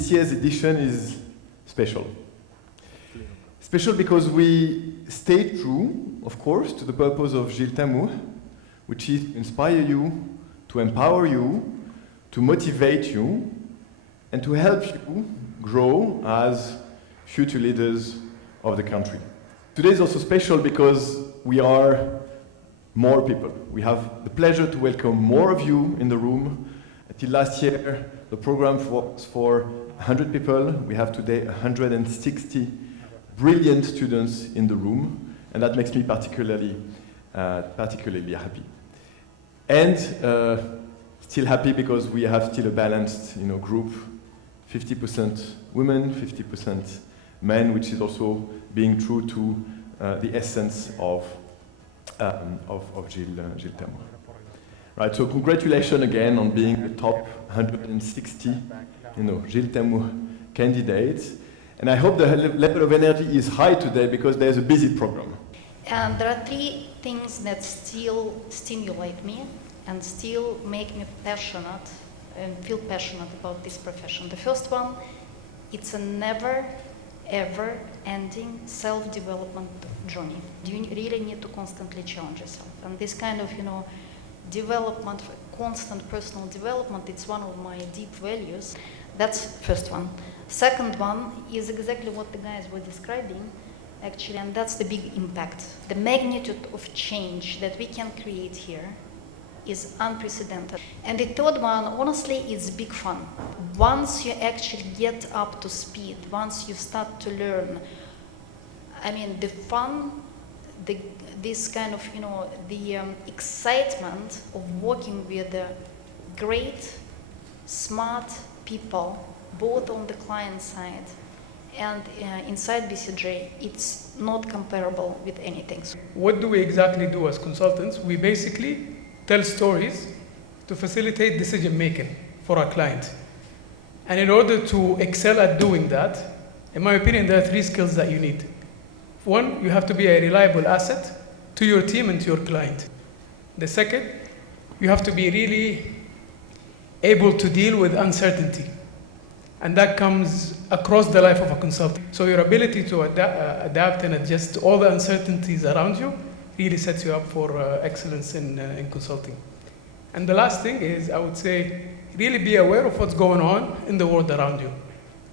this year's edition is special. Special because we stay true, of course, to the purpose of Jeel Tamooh, which is to inspire you, to empower you, to motivate you, and to help you grow as future leaders of the country. Today is also special because we are more people. We have the pleasure to welcome more of you in the room. Until last year, the program was for 100 people. We have today 160 brilliant students in the room, and that makes me particularly happy. And still happy because we have still a balanced, group, 50% women, 50% men, which is also being true to the essence of Jeel Tamooh. Right, so congratulations again on being the top 160, Jeel Tamooh candidates. And I hope the level of energy is high today because there's a busy program. And there are three things that still stimulate me and still make me passionate and feel passionate about this profession. The first one, it's a never ever ending self-development journey. You really need to constantly challenge yourself. And this kind of, development, constant personal development, it's one of my deep values. That's first one. Second one is exactly what the guys were describing, actually, and that's the big impact. The magnitude of change that we can create here is unprecedented. And the third one, honestly, is big fun. Once you actually get up to speed, once you start to learn, the fun, this kind of, the excitement of working with the great, smart people, both on the client side and inside BCJ, it's not comparable with anything. What do we exactly do as consultants? We basically tell stories to facilitate decision making for our client. And in order to excel at doing that, in my opinion, there are three skills that you need. One, you have to be a reliable asset to your team and to your client. The second, you have to be really able to deal with uncertainty. And that comes across the life of a consultant. So your ability to adapt and adjust to all the uncertainties around you really sets you up for excellence in consulting. And the last thing is, I would say, really be aware of what's going on in the world around you.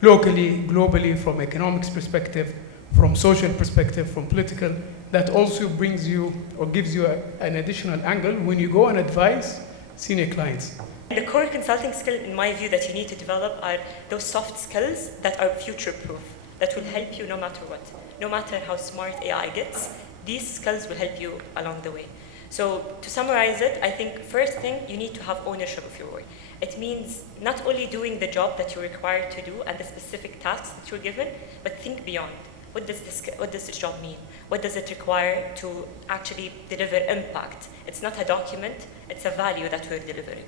Locally, globally, from economics perspective, from social perspective, from political, that also brings you or gives you an additional angle when you go and advise senior clients. The core consulting skill, in my view, that you need to develop are those soft skills that are future-proof, that will help you no matter what. No matter how smart AI gets, these skills will help you along the way. So to summarize it, I think first thing, you need to have ownership of your work. It means not only doing the job that you're required to do and the specific tasks that you're given, but think beyond. What does this job mean? What does it require to actually deliver impact? It's not a document, it's a value that we're delivering.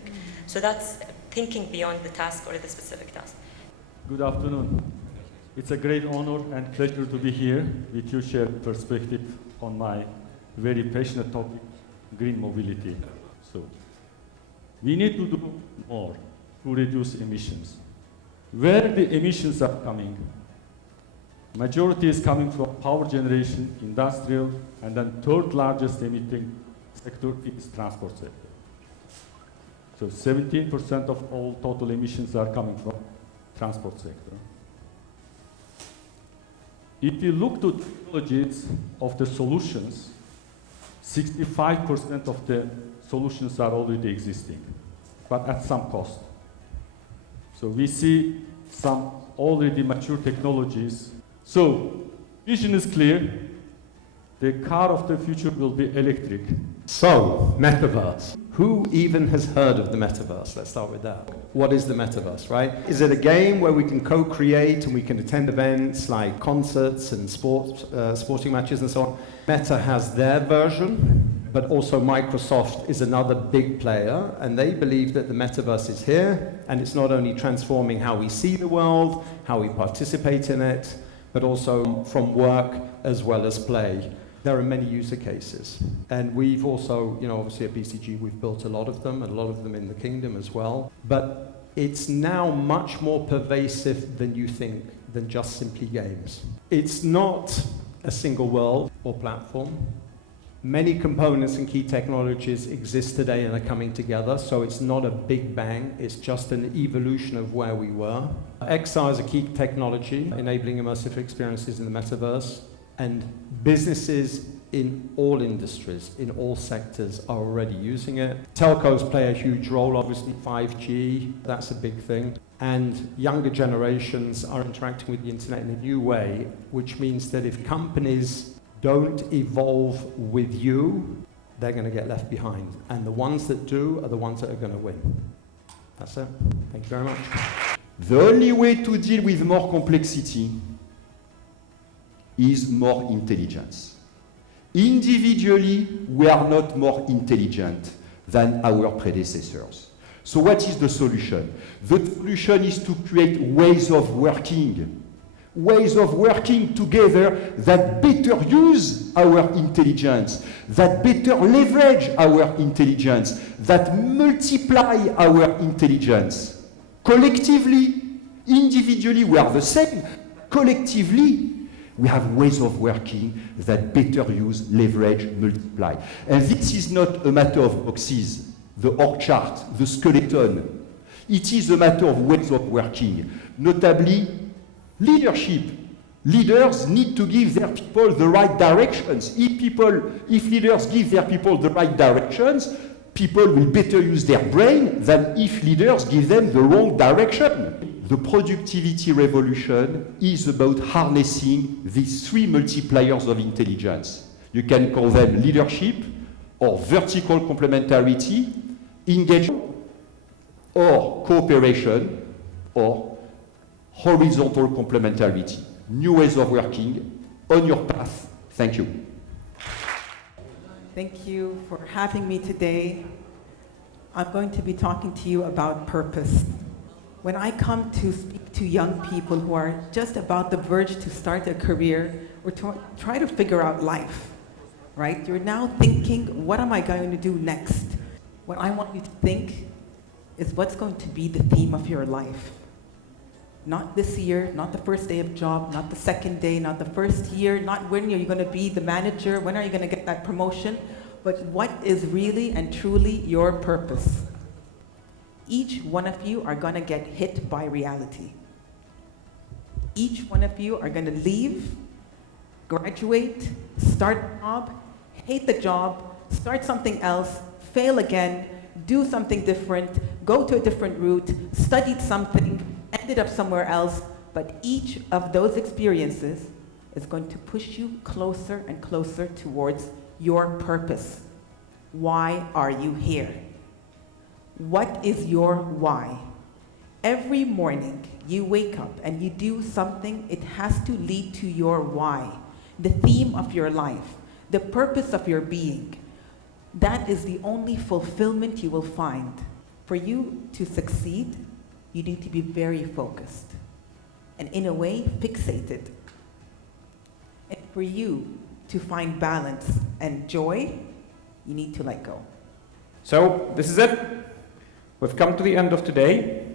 So that's thinking beyond the task or the specific task. Good afternoon. It's a great honor and pleasure to be here with you, share perspective on my very passionate topic, green mobility. So, we need to do more to reduce emissions. Where the emissions are coming, majority is coming from power generation, industrial, and then third largest emitting sector is transport sector. So 17% of all total emissions are coming from transport sector. If you look to technologies of the solutions, 65% of the solutions are already existing, but at some cost. So we see some already mature technologies. So vision is clear. The car of the future will be electric. So, Metaverse. Who even has heard of the Metaverse? Let's start with that. What is the Metaverse, right? Is it a game where we can co-create and we can attend events like concerts and sporting matches and so on? Meta has their version, but also Microsoft is another big player, and they believe that the Metaverse is here, and it's not only transforming how we see the world, how we participate in it, but also from work as well as play. There are many user cases. And we've also, obviously at BCG, we've built a lot of them in the kingdom as well. But it's now much more pervasive than you think, than just simply games. It's not a single world or platform. Many components and key technologies exist today and are coming together, so it's not a big bang, it's just an evolution of where we were. XR is a key technology, enabling immersive experiences in the metaverse, and businesses in all industries, in all sectors, are already using it. Telcos play a huge role, obviously 5G, that's a big thing. And younger generations are interacting with the internet in a new way, which means that if companies don't evolve with you, they're going to get left behind. And the ones that do are the ones that are going to win. That's it. Thank you very much. The only way to deal with more complexity is more intelligence. Individually, we are not more intelligent than our predecessors. So what is the solution? The solution is to create ways of working together that better use our intelligence, that better leverage our intelligence, that multiply our intelligence. Collectively, individually, we are the same. Collectively, we have ways of working that better use, leverage, multiply. And this is not a matter of boxes, the org chart, the skeleton. It is a matter of ways of working, notably leadership. Leaders need to give their people the right directions. If leaders give their people the right directions, people will better use their brain than if leaders give them the wrong direction. The productivity revolution is about harnessing these three multipliers of intelligence. You can call them leadership, or vertical complementarity, engagement, or cooperation, or horizontal complementarity. New ways of working on your path. Thank you. Thank you for having me today. I'm going to be talking to you about purpose. When I come to speak to young people who are just about the verge to start a career or to try to figure out life, right? You're now thinking, what am I going to do next? What I want you to think is what's going to be the theme of your life. Not this year, not the first day of job, not the second day, not the first year, not when are you going to be the manager, when are you going to get that promotion, but what is really and truly your purpose. Each one of you are going to get hit by reality. Each one of you are going to leave, graduate, start a job, hate the job, start something else, fail again, do something different, go to a different route, studied something, ended up somewhere else, but each of those experiences is going to push you closer and closer towards your purpose. Why are you here? What is your why? Every morning you wake up and you do something, it has to lead to your why, the theme of your life, the purpose of your being. That is the only fulfillment you will find. For you to succeed, you need to be very focused and in a way fixated. And for you to find balance and joy, you need to let go. So this is it. We've come to the end of today,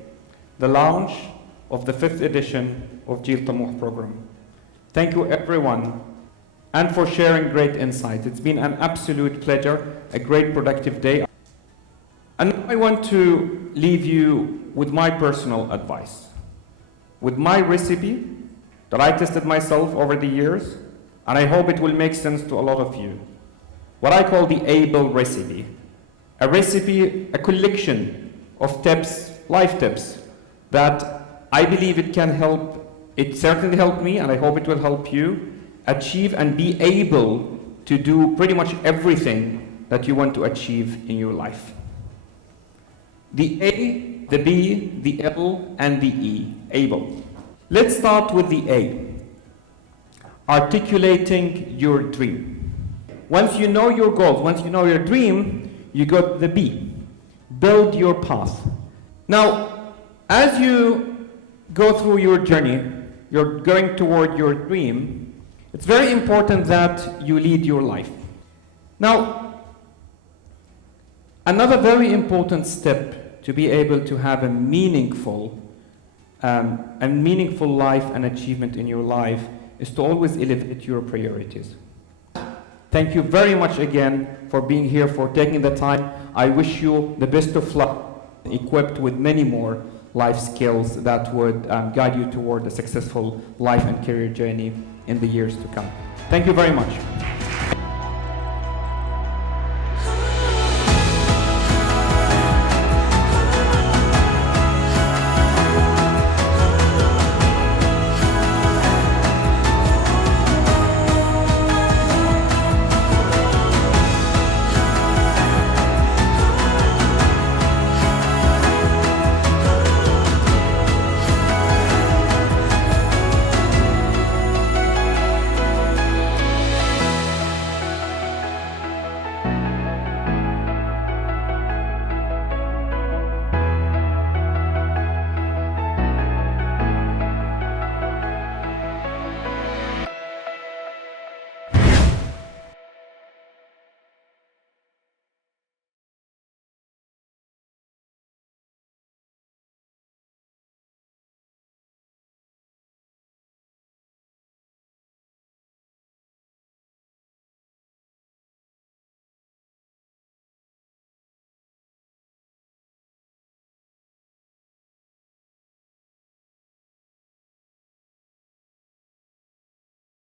the launch of the 5th edition of Jeel Tamooh program. Thank you everyone and for sharing great insight. It's been an absolute pleasure, a great productive day. And I want to leave you with my personal advice, with my recipe that I tested myself over the years, and I hope it will make sense to a lot of you. What I call the ABLE recipe. A recipe, a collection of tips, life tips, that I believe it can help, it certainly helped me, and I hope it will help you achieve and be able to do pretty much everything that you want to achieve in your life. The A, the B, the L, and the E, able. Let's start with the A, articulating your dream. Once you know your goals, once you know your dream, you go to the B, build your path. Now, as you go through your journey, you're going toward your dream, it's very important that you lead your life. Now, another very important step to be able to have a meaningful life and achievement in your life is to always elevate your priorities. Thank you very much again for being here, for taking the time. I wish you the best of luck, equipped with many more life skills that would guide you toward a successful life and career journey in the years to come. Thank you very much.